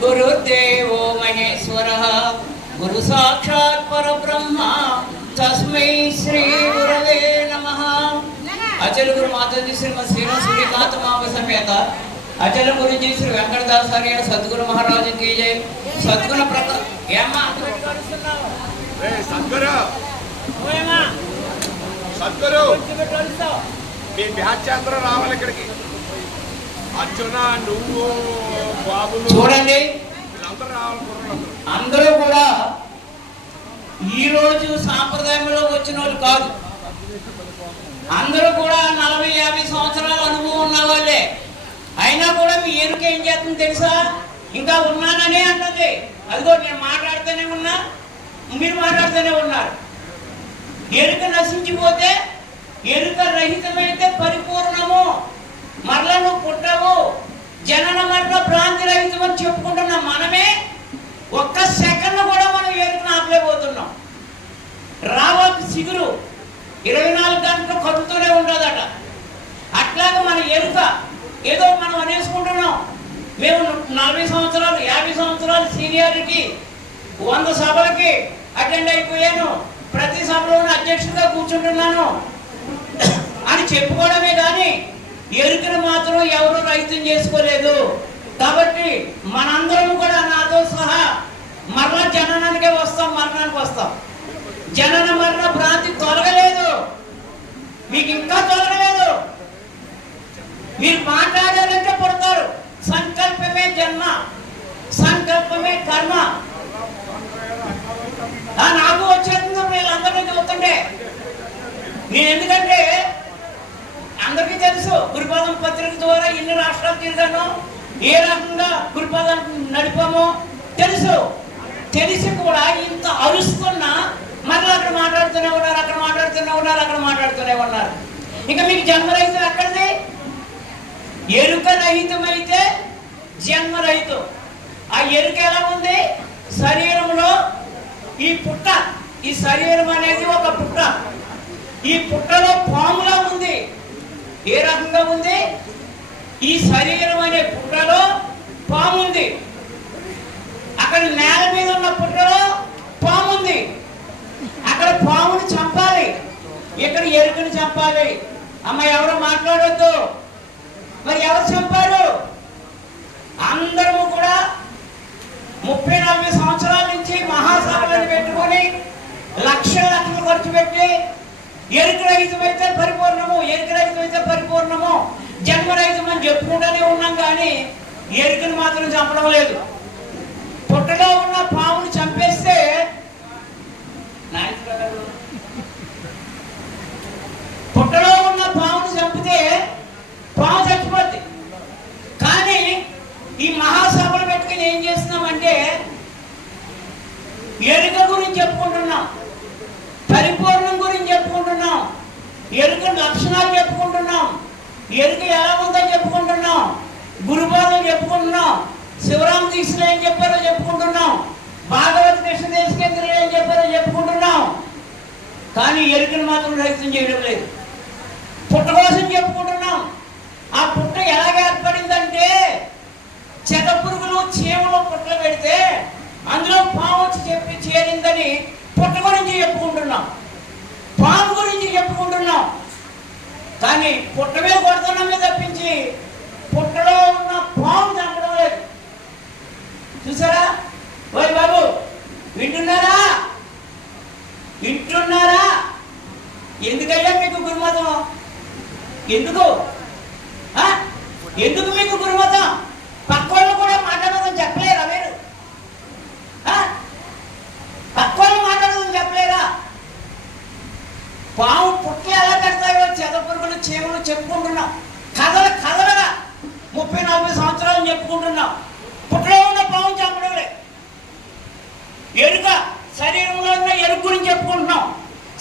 గురుర్దేవో మహేశ్వర గురు సాక్షాత్ పరబ్రహ్మ తస్మై శ్రీ గురవే నమ అచల గురు మాతాజీ శ్రీమద్ శ్రీనివాస సూర్యకాంత మామ సమేత అచల గురుజీ శ్రీ వెంకటదాసార్య సద్గురు మహారాజు కీ జై సద్గుణ ప్రత సద్గురు! సద్గురు! కలుస్తావు. మీ బ్యాచ్ అందరూ రావాలి ఇక్కడికి. చూడండి. అందరూ కూడా ఈ రోజు సాంప్రదాయంలో వచ్చిన వాళ్ళు కాదు. అందరూ కూడా నలభై యాభై సంవత్సరాల అనుభవం ఉన్న వాళ్ళే. అయినా కూడా మీ ఎరుక ఏం చేస్తుంది తెలుసా? ఇంకా ఉన్నాననే అంటుంది. అదిగో నేను మాట్లాడుతూనే ఉన్నా. మీరు మాట్లాడుతూనే ఉన్నారు. ఎరుక నశించిపోతే ఎరుక రహితమైతే పరిపూర్ణము. మరల నువ్వు పుట్టవు. జనన మరణ భ్రాంతి రహితం అని చెప్పుకుంటున్న మనమే ఒక్క సెకండ్ కూడా మనం ఎరుకను ఆపలేకపోతున్నాం. రావాల్సి చిగురు ఇరవై నాలుగు గంటలు కదులుతూనే ఉండదట. అట్లాగే మన ఎరుక ఏదో మనం అనేసుకుంటున్నాం. మేము నలభై సంవత్సరాలు యాభై సంవత్సరాలు సీనియారిటీ వంద సభలకి అటెండ్ అయిపోయాను. ప్రతి సభలోనూ అధ్యక్షుడిగా కూర్చుంటున్నాను. అని చెప్పుకోవడమే కానీ ఎవరు రైతం చేసుకోలేదు. కాబట్టి మనందరం కూడా నాతో సహా మరలా జననానికే వస్తాం మరణానికి వస్తాం. జనన మరణ భ్రాంతి తొలగలేదు. మీకు ఇంకా తొలగలేదు. మీరు మాట్లాడాలంటే పుడతారు. సంకల్పమే జన్మ సంకల్పమే కర్మ. ఆ నాకు వచ్చేస్తుంది వీళ్ళందరినీ చూస్తుంటే నేను ఎందుకంటే అందరికీ తెలుసు గురుపాదం పత్రిక ద్వారా ఎన్ని రాష్ట్రాలు తిరిగాను ఏ రకంగా గురుపాదం నడిపామో తెలుసు. తెలిసి కూడా ఇంత అరుస్తున్నా మరలా అక్కడ మాట్లాడుతూనే ఉన్నారు అక్కడ మాట్లాడుతూనే ఉన్నారు అక్కడ మాట్లాడుతూనే ఉన్నారు. ఇంకా మీకు జన్మరహితం ఎక్కడిది? ఎరుక రహితమైతే జన్మరహితం ఆ ఎరుక ఎలా ఉంది? శరీరంలో ఈ పుట్ట ఈ శరీరం అనేది ఒక పుట్ట. ఈ పుట్టలో పాములా ఉంది. ఏ రకంగా ఉంది? ఈ శరీరం అనే పుట్టలో పాముంది. అక్కడ నేల మీద ఉన్న పుట్టలో పాముంది. అక్కడ పాముని చంపాలి. ఇక్కడ ఎరుకని చంపాలి. అమ్మ ఎవరు మాట్లాడొద్దు. మరి ఎవరు చంపాలి అందరము కూడా ముప్పై నలభై సంవత్సరాల నుంచి మహాసభలను పెట్టుకొని లక్షల లక్షలు ఖర్చు పెట్టి ఎరుక రహితమైతే పరిపూర్ణము ఎరుక రహితమైతే పరిపూర్ణము. జన్మరహితం అని చెప్పుకుంటూనే ఉన్నాం కానీ ఎరుకను మాత్రం చంపడం లేదు. పుట్టలో ఉన్న పాముని చంపే నాయకుడు గారు, పుట్టలో ఉన్న పాముని చంపితే పాము చచ్చిపోద్ది కానీ ఈ మహాసభలు పెట్టుకుని ఏం చేస్తున్నామంటే ఎరుక గురించి చెప్పుకుంటున్నాం పరిపూర్ణం గురించి చెప్పుకుంటున్నాం ఎరుక లక్షణాలు చెప్పుకుంటున్నాం. ఎరుక ఎలా ఉందో చెప్పుకుంటున్నాం. గురుపాదం చెప్పుకుంటున్నాం. శివరామ దీక్షలు ఏం చెప్పారో చెప్పుకుంటున్నాం. భాగవత కృష్ణ దేశకేంద్రులు ఏం చెప్పారో చెప్పుకుంటున్నాం. కానీ ఎరుకను మాత్రం రహితం చేయడం లేదు. పుట్ట కోసం చెప్పుకుంటున్నాం. ఆ పుట్ట ఎలాగ ఏర్పడిందంటే చెద పురుగులు చీమలు పుట్టలు పెడితే అందులో పాము వచ్చి చెప్పి చేరిందని పుట్ట గురించి చెప్పుకుంటున్నాం. పాము గురించి చెప్పుకుంటున్నాం. కానీ పుట్ట మీద కొడుతున్నామే తప్పించి పుట్టలో ఉన్న పాము చంపడం లేదు. చూసారా? ఓయ్ బాబు వింటున్నారా? వింటున్నారా? ఎందుకయ్యా మీకు గురుమతం? ఎందుకు? ఆ? ఎందుకు మీకు గురుమతం పక్క వాళ్ళు కూడా మాట్లాడదని చెప్పలేరా మీరు ఆ? పక్క వాళ్ళు మాట్లాడదని చెప్పలేరా పాము పుట్టి ఎలా పెడతాయో చెద పురుగులు చీమలు చెప్పుకుంటున్నాం. కథల కథలుగా ముప్పై నలభై సంవత్సరాలు చెప్పుకుంటున్నాం. పుట్టలో ఉన్న పాము చంపడంలే ఎరుక శరీరంలో ఉన్న ఎరుకు గురించి చెప్పుకుంటున్నాం.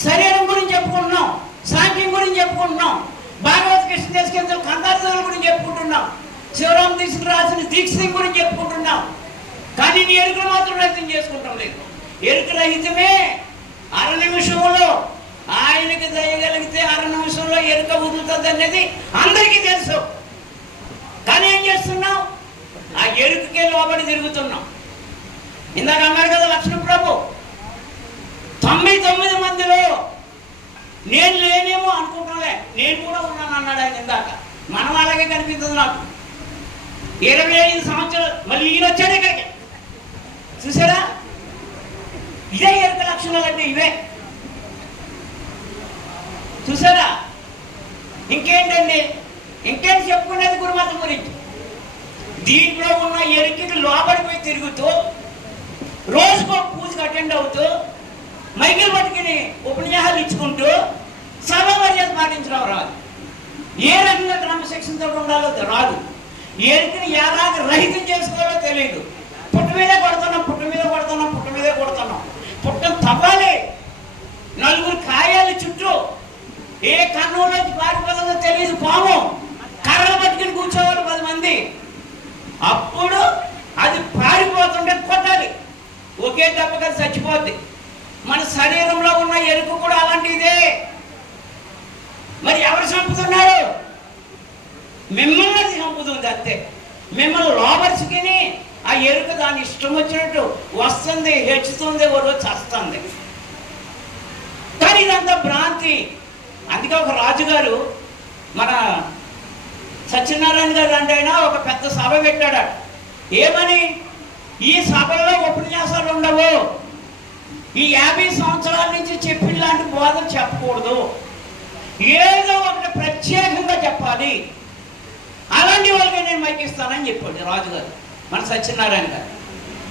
శరీరం గురించి చెప్పుకుంటున్నాం. సాంఖ్యం గురించి చెప్పుకుంటున్నాం. భాగవత కృష్ణ దేశకేంద్రం కందార్థుల గురించి చెప్పుకుంటున్నాం. శివరామ దీక్షలు రాసిన దీక్ష గురించి చెప్పుకుంటున్నాం. కానీ నీ ఎరుకలు మాత్రం రహితం చేసుకుంటాం లేదు. ఎరుక రహితమే. అర నిమిషంలో ఆయనకి చేయగలిగితే అర నిమిషంలో ఎరుక ఉదుతుంది అనేది అందరికీ తెలుసు. కానీ ఏం చేస్తున్నావు? లోబడి తిరుగుతున్నాం ఇందాక అన్నారు కదా లక్ష్మణ ప్రభు తొంభై తొమ్మిది మందిలో నేను లేనేమో అనుకుంటున్నాలే నేను కూడా ఉన్నాను అన్నాడు ఆయన ఇందాక. మనం అలాగే కనిపిస్తుంది నాకు. ఇరవై ఐదు సంవత్సరాలు మళ్ళీ ఈయన వచ్చాడు ఇక్కడికి. చూసారా? ఇదే ఎరుక లక్షణాలు అంటే ఇవే. చూసారా? ఇంకేంటండి? ఇంకేం చెప్పుకునేది గురుమతం గురించి? దీంట్లో ఉన్న ఎరికికి లోపలిపోయి తిరుగుతూ రోజుకో పూజకు అటెండ్ అవుతూ మైకిల్ పట్టుకుని ఉపన్యాసాలు ఇచ్చుకుంటూ సభ మర్యాద పాటించడం రాదు. ఏ రకంగా క్రమశిక్షణతో ఉండాలో రాదు. ఎరికిని ఎలాగ రహితం చేసుకోవాలో తెలియదు పుట్ట మీదే కొడుతున్నాం పుట్ట మీద కొడుతున్నాం పుట్ట మీదే కొడుతున్నాం. పుట్టం తవ్వాలి. నలుగురు కాయాలి చుట్టూ ఏ కన్నులోంచి పారిపోతుందో తెలియదు పాము. కర్రలు పట్టుకుని కూర్చోవాలి పది మంది. అప్పుడు అది పారిపోతుంటే కొట్టాలి. ఒకే దెబ్బగా చచ్చిపోద్ది. మన శరీరంలో ఉన్న ఎరుకు కూడా అలాంటిదే. మరి ఎవరు చంపుతున్నాడు మిమ్మల్ని అది చంపుతుంది అంతే. మిమ్మల్ని లోపరుచుకుని ఆ ఎరుక దాని ఇష్టం వచ్చినట్టు వస్తుంది హెచ్చుతుంది ఒక రోజు చస్తుంది. కానీ ఇదంతా భ్రాంతి. అందుకే ఒక రాజుగారు మన సత్యనారాయణ గారు అంటే ఆయన ఒక పెద్ద సభ పెట్టాడు ఏమని? ఈ సభల్లో ఉపన్యాసాలు ఉండవు. ఈ యాభై సంవత్సరాల నుంచి చెప్పిన లాంటి బోధలు చెప్పకూడదు. ఏదో ఒకటి ప్రత్యేకంగా చెప్పాలి. అలాంటి వాళ్ళకి నేను మైకిస్తానని చెప్పాడు రాజుగారు మన సత్యనారాయణ గారు.